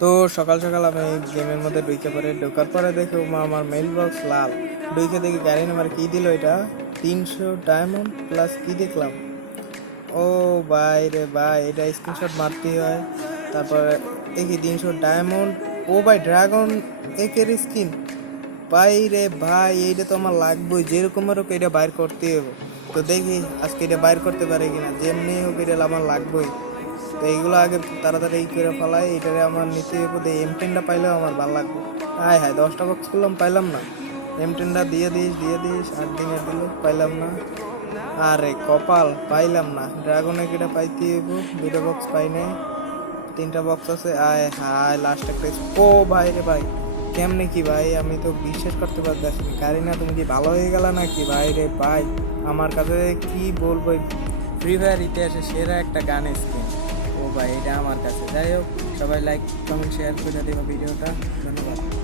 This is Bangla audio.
তো সকাল সকাল আমি গেমের মধ্যে ঢুকে পড়ে ঢোকার পরে দেখি আমার মেইল বক্স লাল। ঢুকে দেখি গাড়ি নাম্বার কি দিল, এটা 300 ডায়মন্ড প্লাস কি দেখলাম। ও ভাই রে ভাই, এটা স্ক্রিনশট মারতে হয়। তারপরে দেখি 300 ডায়মন্ড। ও ভাই ড্রাগন একের স্কিন। ভাই রে ভাই, এইটা তো আমার লাগবেই, যেরকম হোক এটা বাইর করতেই হবে। তো দেখি আজকে এটা বাইর করতে পারে কিনা, যেমনি হোক এটা আমার লাগবেই। তো এইগুলো আগে তাড়াতাড়ি এই করে ফেলাই, এটারে আমার নিতে হবে। M10টা পাইলেও আমার ভালো লাগবে। হায় হায়, 10টা বক্স করলাম, পাইলাম না। M10টা দিয়ে দিস 8 দিনের দিল, পাইলাম না। আরে কপাল, পাইলাম না। ড্রাগনের এটা পাইতে হইব, 2টা বক্স পাই নাই, 3টা বক্স আছে। আয় হায়, লাস্ট একটা। ও ভাই রে ভাই, কেমনে কি ভাই, আমি তো বিশ্বাস করতে পারতেছি না। কারিনা তুমি কি ভালো হয়ে গেল নাকি ভাই রে ভাই? আমার কাছে কি বলবো, ফ্রি ফায়ার ইতিহাসে সেরা একটা গান স্কিন। ও ভাই, এটা আমার কাছে। যাই হোক, সবাই লাইক কমেন্ট শেয়ার করে দেবো ভিডিওটা। ধন্যবাদ।